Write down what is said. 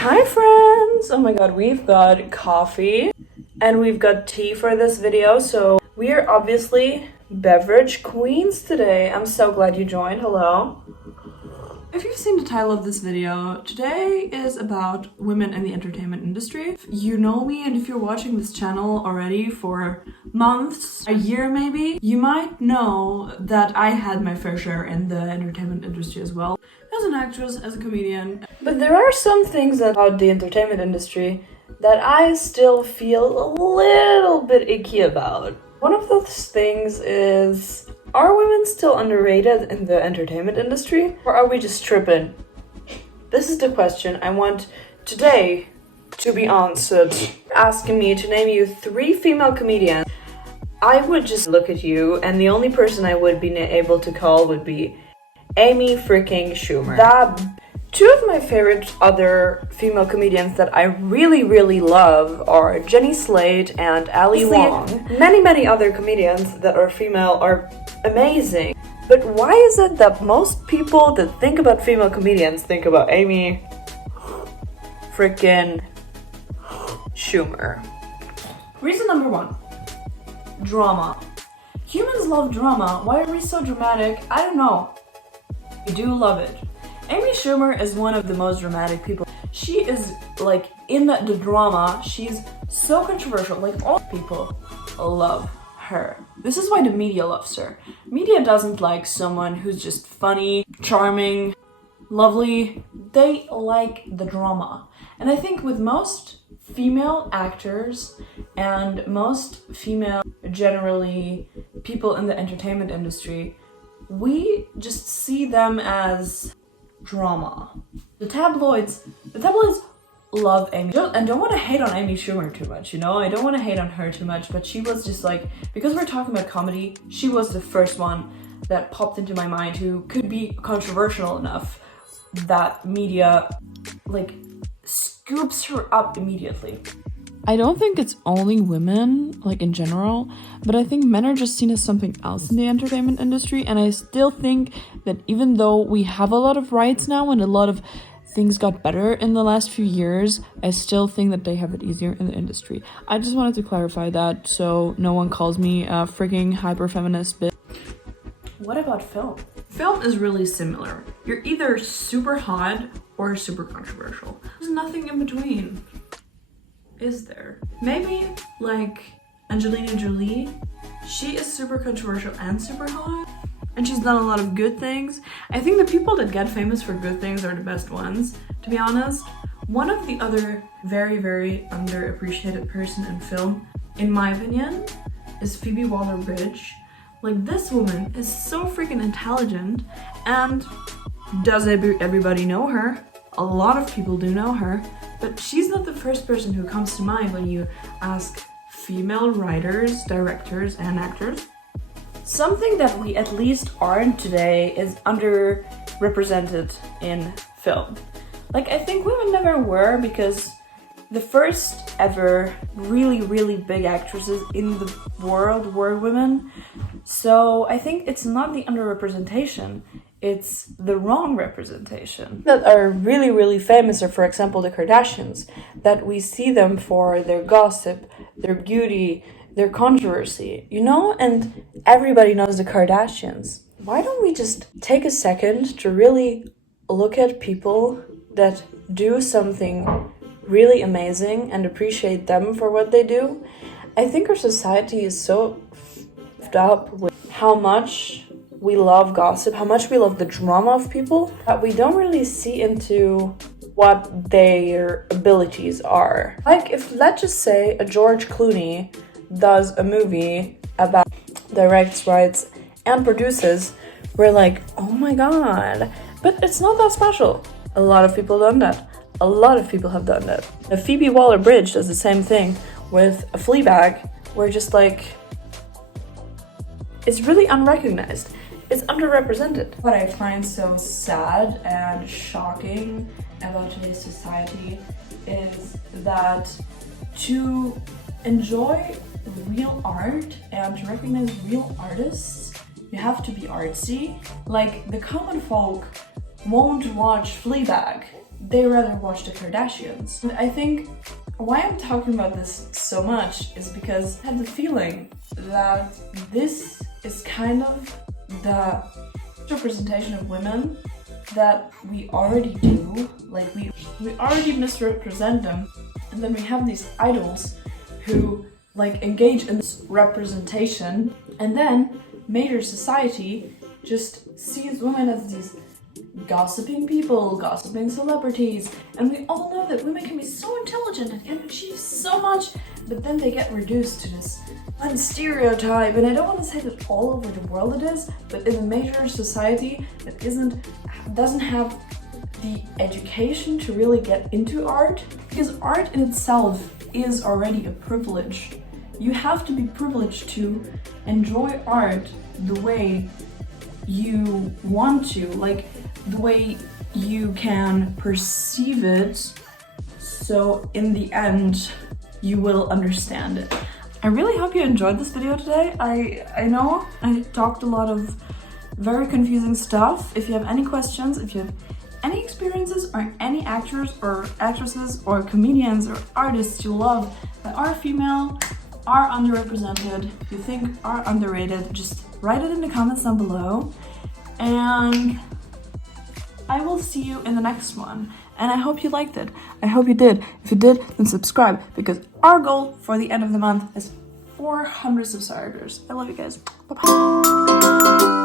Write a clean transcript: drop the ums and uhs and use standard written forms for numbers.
Hi friends! Oh my god, we've got coffee and we've got tea for this video, so we are obviously beverage queens today. I'm so glad you joined. Hello. If you've seen the title of this video, today is about women in the entertainment industry. If you know me and if you're watching this channel already for months, a year maybe, you might know that I had my fair share in the entertainment industry as well. As an actress, as a comedian. But there are some things about the entertainment industry that I still feel a little bit icky about. One of those things is, are women still underrated in the entertainment industry? Or are we just tripping? This is the question I want today to be answered. Asking me to name you 3 female comedians, I would just look at you and the only person I would be able to call would be Amy freaking Schumer. Two of my favorite other female comedians that I really love are Jenny Slate and Ali Wong. Many other comedians that are female are amazing. But why is it that most people that think about female comedians think about Amy freaking Schumer? Reason number 1. Drama. Humans love drama. Why are we so dramatic? I don't know. I do love it. Amy Schumer is one of the most dramatic people. She is like in the drama, she's so controversial. Like all people love her. This is why the media loves her. Media doesn't like someone who's just funny, charming, lovely. They like the drama. And I think with most female actors and most female, generally, people in the entertainment industry, we just see them as drama. The tabloids love Amy. And don't want to hate on Amy Schumer too much, you know? I don't want to hate on her too much, but she was just like, because we're talking about comedy, she was the first one that popped into my mind who could be controversial enough that media, like, scoops her up immediately. I don't think it's only women, like in general, but I think men are just seen as something else in the entertainment industry, and I still think that even though we have a lot of rights now and a lot of things got better in the last few years, I still think that they have it easier in the industry. I just wanted to clarify that so no one calls me a freaking hyper-feminist bitch. What about film? Film is really similar. You're either super hot or super controversial. There's nothing in between. Is there? Maybe like Angelina Jolie. She is super controversial and super hot, and she's done a lot of good things. I think the people that get famous for good things are the best ones, to be honest. One of the other very underappreciated person in film, in my opinion, is Phoebe Waller-Bridge. Like, this woman is so freaking intelligent, and does everybody know her? A lot of people do know her, but she's not the first person who comes to mind when you ask female writers, directors, and actors. Something that we at least aren't today is underrepresented in film. Like, I think women never were, because the first ever really big actresses in the world were women. So I think it's not the underrepresentation, it's the wrong representation. That are really famous are, for example, the Kardashians. That we see them for their gossip, their beauty, their controversy, you know? And everybody knows the Kardashians. Why don't we just take a second to really look at people that do something really amazing and appreciate them for what they do? I think our society is so f***ed up with how much we love gossip, how much we love the drama of people, that we don't really see into what their abilities are. Like, if, let's just say, a George Clooney does a movie about directs, writes, and produces, we're like, oh my god, but it's not that special. A lot of people have done that. A lot of people have done that. Phoebe Waller-Bridge does the same thing with a Fleabag. We're just like, it's really unrecognized. It's underrepresented. What I find so sad and shocking about today's society is that to enjoy real art and to recognize real artists, you have to be artsy. Like, the common folk won't watch Fleabag. they rather watch the Kardashians. And I think why I'm talking about this so much is because I have the feeling that this is kind of the representation of women that we already do. Like we already misrepresent them, and then we have these idols who like engage in this representation, and then major society just sees women as these gossiping people, gossiping celebrities, and we all know that women can be so intelligent and can achieve so much, but then they get reduced to this one stereotype. And I don't want to say that all over the world it is, but in a major society that doesn't have the education to really get into art, because art in itself is already a privilege. You have to be privileged to enjoy art the way you want to, like the way you can perceive it, so in the end you will understand it. I really hope you enjoyed this video today. I know I talked a lot of very confusing stuff. If you have any questions, if you have any experiences or any actors or actresses or comedians or artists you love that are female, are underrepresented, you think are underrated, just write it in the comments down below, and I will see you in the next one. And I hope you liked it. I hope you did. If you did, then subscribe, because our goal for the end of the month is 400 subscribers. I love you guys. Bye-bye.